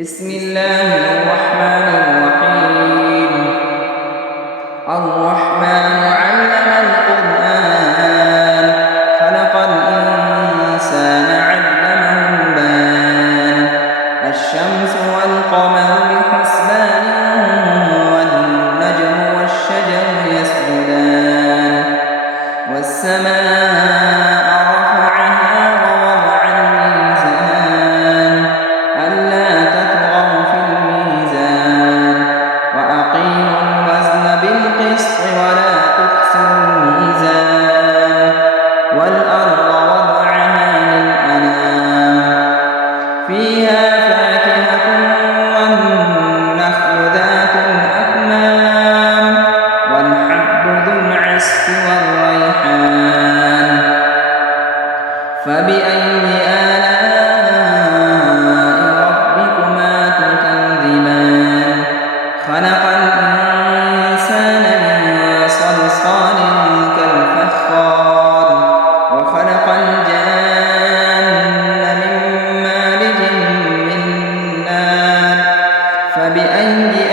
بسم الله الرحمن الرحيم. الرحمن علم القرآن خلق الإنسان علمه البيان الشمس والقمر بحسبان والنجم والشجر يسجدان والسماء رفعها ووضع الميزان ألا تطغوا في الميزان وأقيموا الوزن بالقسط ولا تخسروا الميزان والأرض وضعها للأنام فيها فاكهة والنخل ذات الأكمام والحب ذو العصف والريحان فبأي آلاء ربكما تكذبان خلق الإنسان من صلصال كالفخار وخلق الجان من مارج من نار فبأي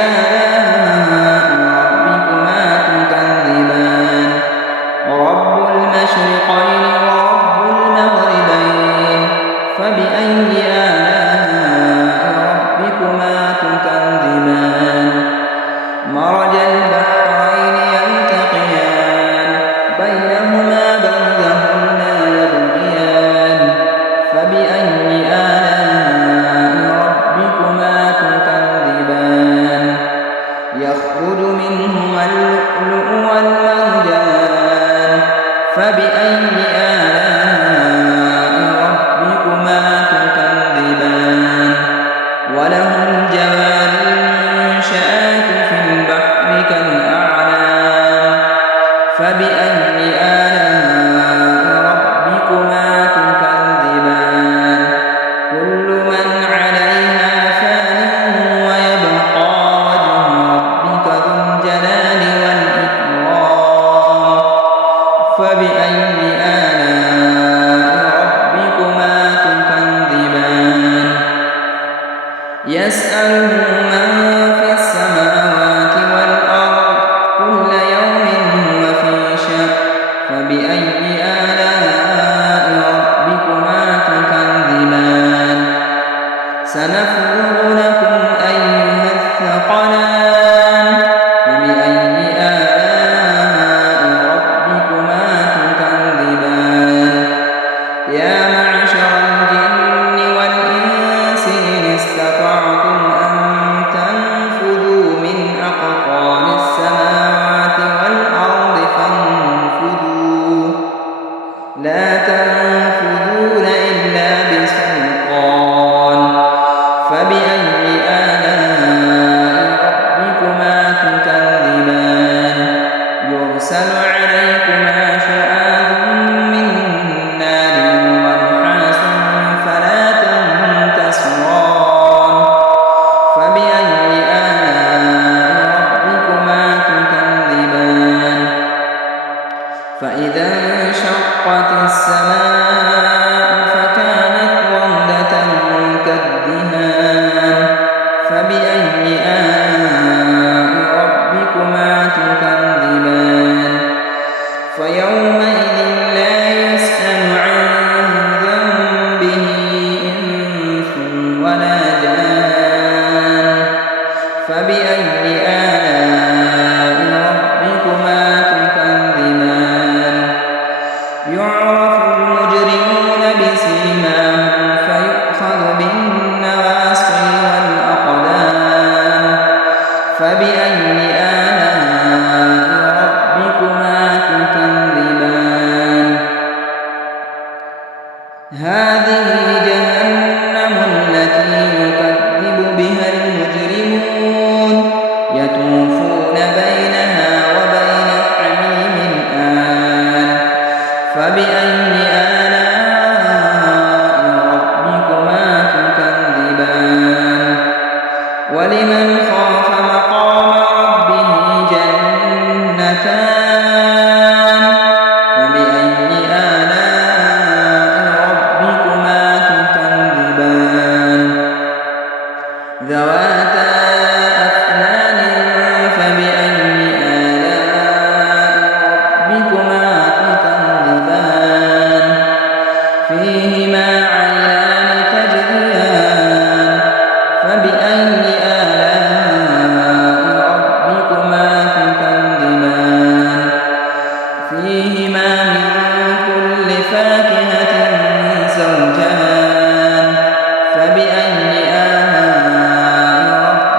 آلاء ربكما تكذبان رب المشرقين ورب المغربين فبأي آلاء ربكما تكذبان مرج البحرين يلتقيان بينهما برزخ لا يبغيان فبأي آلاء ربكما تكذبان يخرج منهما اللؤلؤ والمرجان فبأي آلاء ربكما تكذبان وله الجوار المنشآت في البحر كالأعلام فبأي آلاء ربكما تكذبان كل من عليها فان ويبقى وجه ربك ذو الجلال والإكرام فبأي آلاء ربكما تكذبان يسأله من في السماوات والأرض كل يوم هو في شأن فبأي آلاء ربكما تكذبان سنفرغ لكم أيها الثقلان فبأي آلاء ربكما تكذبان يا معشر الجن والإنس إن استطعتم أن تنفذوا من أقطار السماوات والأرض فانفذوا لا تنفذون إلا بسلطان فبأي آلاء ربكما تكذبان يرسل عليكما شواظ من نار ونحاس فلا تنتصران فبأي آلاء ربكما تكذبان فإذا انشقت السماء فكانت وردة كالدهان فبأي آلاء ربكما تكذبان فيومئذ لا يسأل عن ذنبه إنس ولا جان فبأي آلاء ربكما تكذبان يعرف المجرمون بسيماهم فيؤخذ بالنواصي والأقدام فبأي آلاء ربكما تكذبان هذه جهنم التي يكذب بها المجرمون يطوفون بينها وبين حميم آن فبأي آلاء ربكما تكذبان ولمن خاف مقام ذواتا أفنان فبأي آلاء ربكما تكذبان فيهما عينان تجريان فبأي آلاء ربكما تكذبان فيهما من كل فاكهة زوجان فبأي آلاء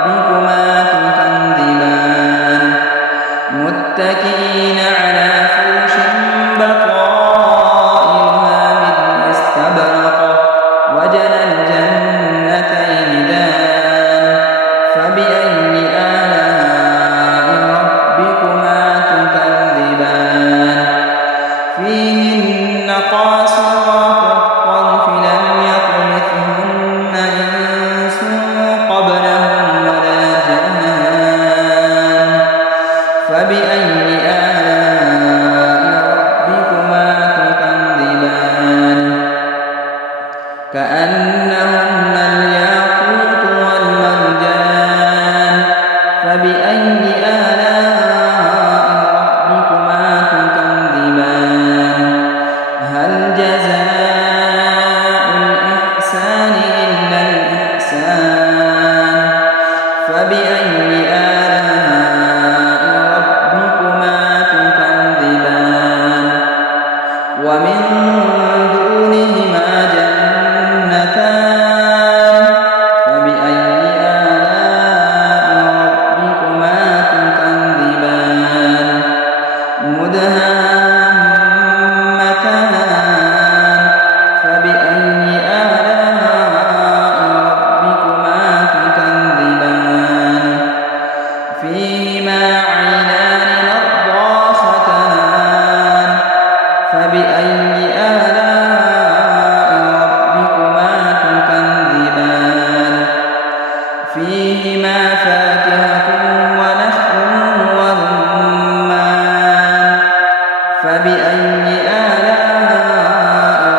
ربكما تكذبان متكئين على فرش بطائنها من استبرق وجنى الجنتين دان فبأي آلاء ربكما تكذبان فيهن قاصرات الطرف لم يطمثهن إنس قبلهم ولا جان فبأي آلاء ربكما تكذبان كأنهن الياقوت والمرجان فبأي آلاء ربكما تكذبان هل جزاء الإحسان إلا الإحسان فبأي آلاء ربكما تكذبان ومن دونهما جنتان فبأي آلاء ربكما تكذبان مدهامتان فبأي آلاء ربكما تكذبان فيهما عينان نضاختان فبأي آلاء ربكما تكذبان فيهما فاكهة ونخل ورمان فبأي آلاء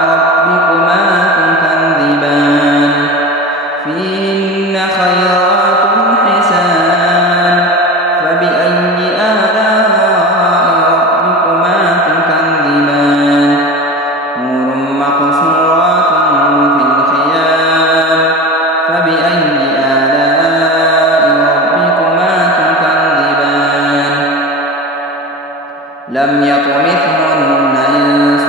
ربكما تكذبان فيهن خيرات حسان فبأي آلاء ربكما تكذبان حور مقصورات في الخيام فبأي آلاء ربكما تكذبان لم يطمثهن إنس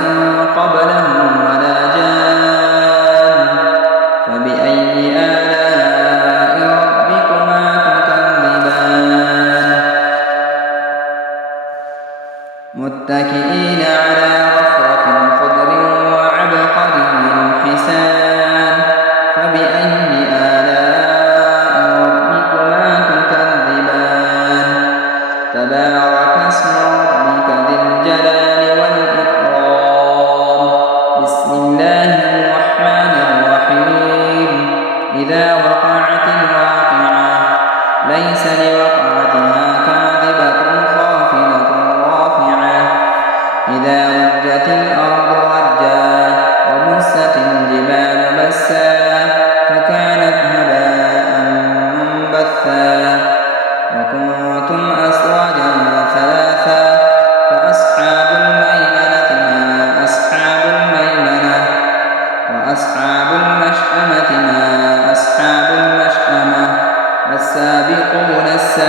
قبلهم ولا جان فبأي آلاء ربكما تكذبان متكئين على رفرف خضر وعبقري حسان فبأي آلاء ربكما تكذبان تبارك اسم ربك ذي الجلال والإكرام بسم الله الرحمن الرحيم إذا وقعت الواقعة ليس لوقعتها كاذبة خافضة رافعة إذا رجت الأرض رجا وبست الجبال بسا فكانت هباء منبثا وكنتم أزواجا ثلاثا فأصحاب الميمنة ما أصحاب الميمنة وأصحاب المشأمة ما أصحاب المشأمة والسابقون السابقون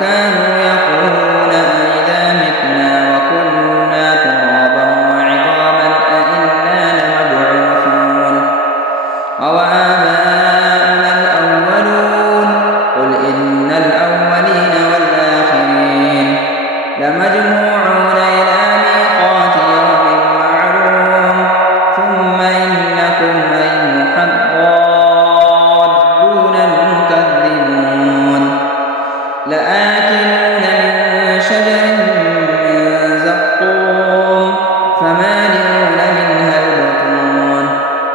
وكانوا يقولون أئذا متنا وكنا ترابا وعظاما أئنا لمبعوثون أوآباؤنا الأولون قل إن الأولين والآخرين لمجموعون إلى ميقات يوم معلوم ثم إنكم أيها الضالون المكذبون لآكلون من شجر من زقوم فمالئون منها البطون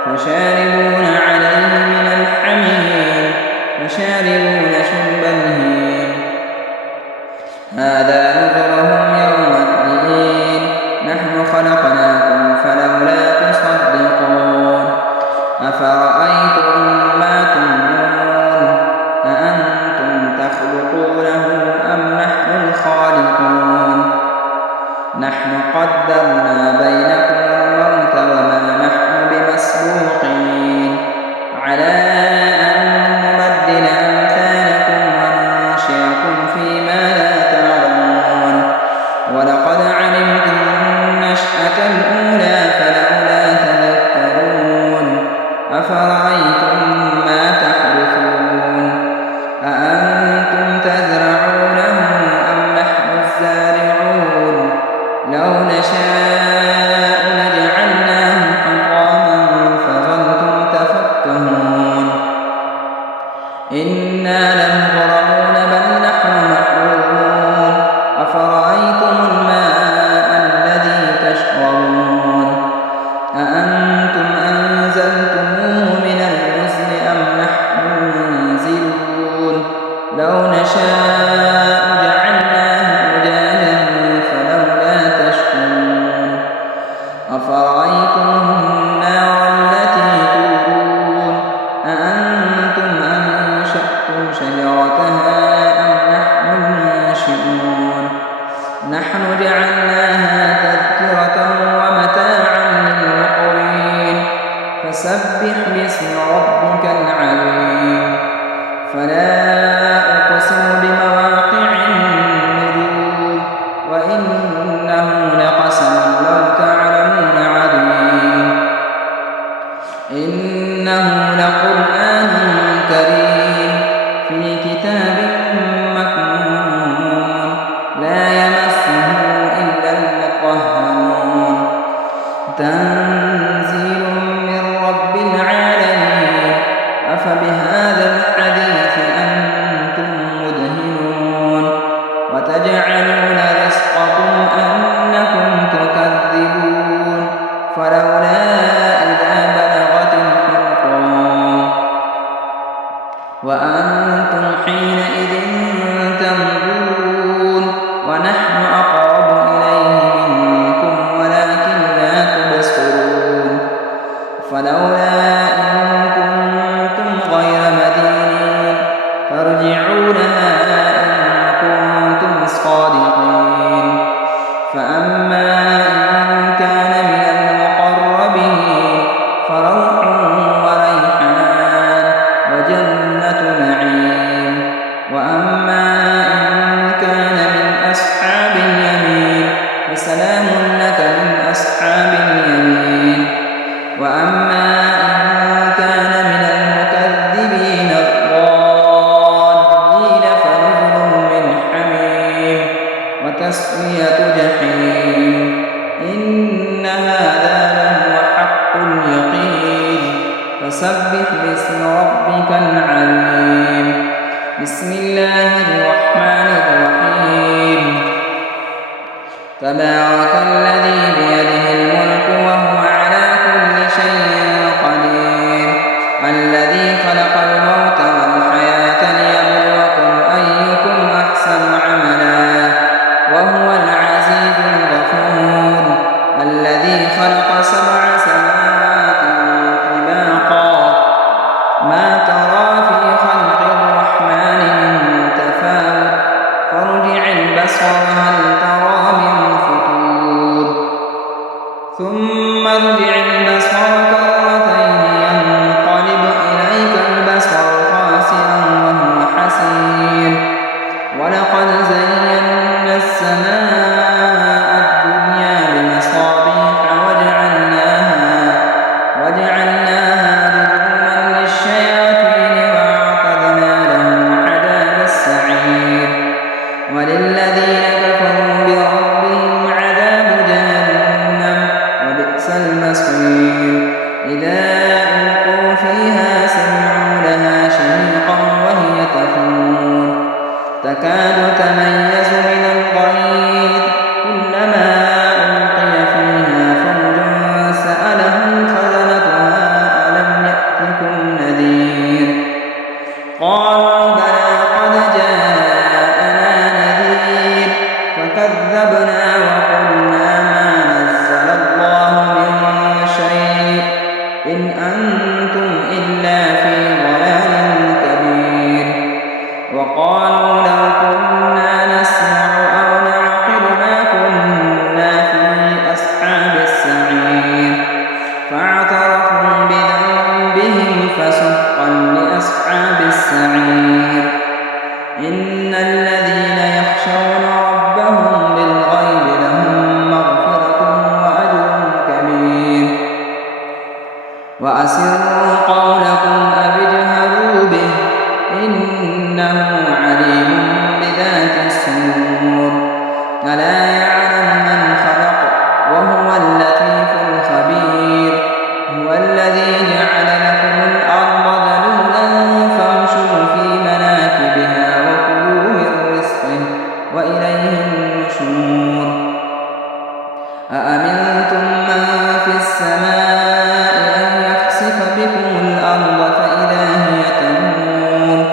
فشاربون عليه من الحميم فشاربون شرب الهيم هذا نزلهم يوم الدين نحن خلقناكم فلولا تصدقون أفرأيتم ما تمنون أأنتم تخلقونه أم نحن الخالقون نحن قدرنا بينكم الموت وما نحن بمسبوقين على أن نبدل أمثالكم وننشئكم فيما لا تعلمون ولقد علمتم النشأة الأولى فلولا تذكرون أفرأيتم ما تحدثون أأنتم تزرعونه أم نحن الزارعون لو نشاء لجعلناه حطاما فظلتم تفكهون إنا لمغرمون بل نحن محرومون أفرأيتم الماء الذي تشربون أأنتم أنزلتموه من المزن أم نحن المنزلون لو نشاء جعلناه أجاجا فلولا تشكرون أفرأيتم النار التي تورون أأنتم أنشأتم شجرتها أم نحن الناشئون نحن جعلناها تذكرة ومتاعا للمقوين فسبح باسم ربك العظيم فلا أقسم بمواقع النجوم وإنه لقسم لو تعلمون عظيم إنه لقرآن كريم في كتاب مكنون لا يمسه إلا المطهرون تنزيل من رب العالمين أفبهذا الحديث أنتم مدهنون وتجعلون رزقكم أنكم تكذبون فلولا إذا بلغت الحلقوم وأنتم حينئذ تنظرون ونحن أقرب إليه منكم ولكن لا تبصرون فلولا إن كنتم غير مدينين ترجعونها إن كنتم صادقين فأما إن كان من المقربين فروح وريحان وجنة نعيم وأما إن كان من أصحاب اليمين فسلام لك من أصحاب اليمين وأما إن كان من المكذبين الضالين فنزل من حميم وتصفية جحيم إن هذا لهو حق اليقين فسبح باسم ربك العظيم بسم الله الرحمن الرحيم تبارك الذي بيده الملك وهو على كل شيء قدير الذي خلق الموت والحياة ليبلوكم أيكم أحسن عملا وهو العزيز الغفور الذي خلق 7 سماوات طباقا ما ترى في خلق الرحمن من تفاوت فارجع البصر هل ترى من فطور ثم ارجع البصر كرتين ينقلب إليك البصر خاسئا وهو حسير ولقد ولقد زينا السماء الدنيا بمصابيح وجعلناها رجوما للشياطين وأعتدنا لهم عذاب السعير وللذين كفروا بربهم عذاب جهنم وبئس المصير إذا ألقوا فيها سمعوا لها شهيقا وهي تفور تكاد تميز من الغيظ كلما ألقي فيها فوج سألهم خزنتها ألم يأتكم نذير قالوا بلى قد جاءنا نذير فكذبنا وقلنا ما نزل الله من شيء إن أنتم إلا في ضلال كبير وقالوا لو كنا نسمع أو نعقل ما كنا في أصحاب السعير فاعترفوا بذنبهم فسحقا لأصحاب السعير إن الذين يخشون ربهم بالغيب لهم مغفرة وأجر كبير وأسروا قولكم أو اجهروا به إنه عليم بذات الصدور ألا يعلم من خلق وهو اللطيف الخبير هو الذي جعل لكم الأرض ذلولا فامشوا في مناكبها وكلوا من رزقه وإليه النشور أأمنتم من في السماء أن يخسف بكم الأرض فإذا هي تمور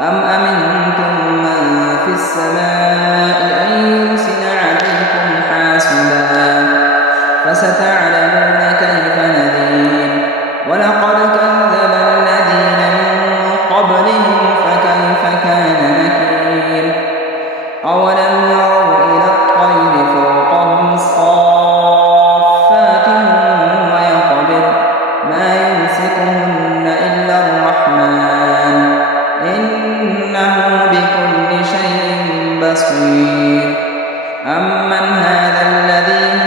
أم أمنتم من في السماء أن يرسل عليكم حاصبا فستعلمون كيف نذير ولقد كذب الذين من قبلهم فكيف كان نكير أولم يروا إلى الطير فوقهم صافات ويقبض ما يمسكهن إلا الرحمن إنه بكل شيء بصير أمن هذا الذي